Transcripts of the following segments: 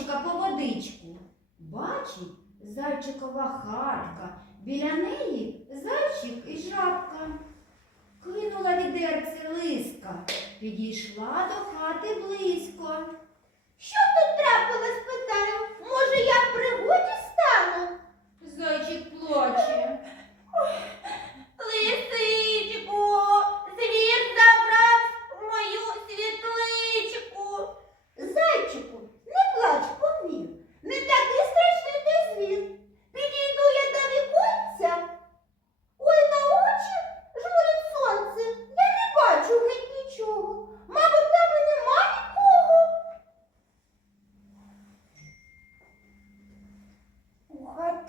синочка по водичку. Бачить зайчикова хатка, біля неї зайчик і жабка. Кинула відерце лиска, підійшла до хати близько. Що тут трапилось,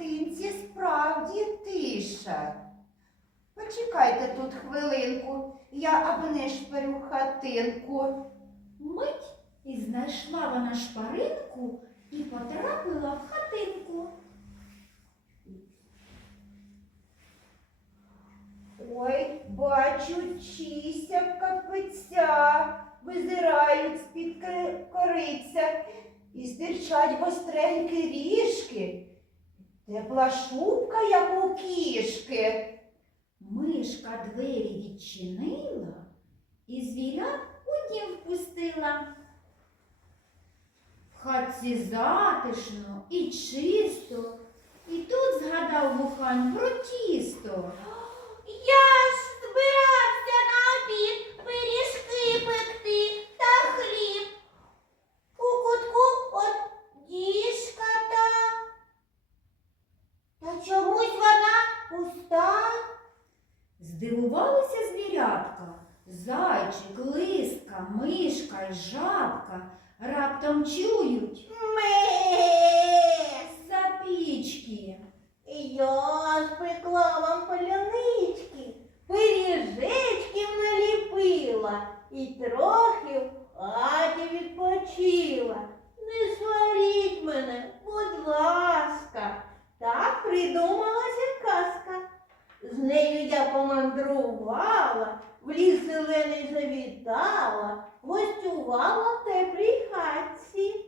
хатинці справді тиша. Почекайте тут хвилинку, я обнишперю хатинку. Мить і знайшла вона шпаринку і потрапила в хатинку. Ой, бачу чися капиця, визирають з-під кориця і стирчать гостренькі ріжки. Тепла шубка, як у кішки. Мишка двері відчинила і звірят у дім впустила. В хатці затишно і чисто, і тут згадав вухань про тісто. Я Здивувалися звірятка, зайчик, лиска, мишка й жабка раптом чують Ме. за пічки. Я ж пекла вам полянички, пиріжечків наліпила і трохи в хаті відпочила. Нею я помандрувала, в ліс зелений завітала, гостювала в теплій хатці,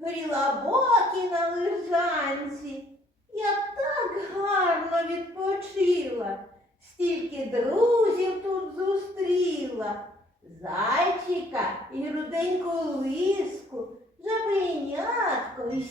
гріла боки на лежанці. Я так гарно відпочила, стільки друзів тут зустріла. Зайчика і руденьку лиску, жабенятко і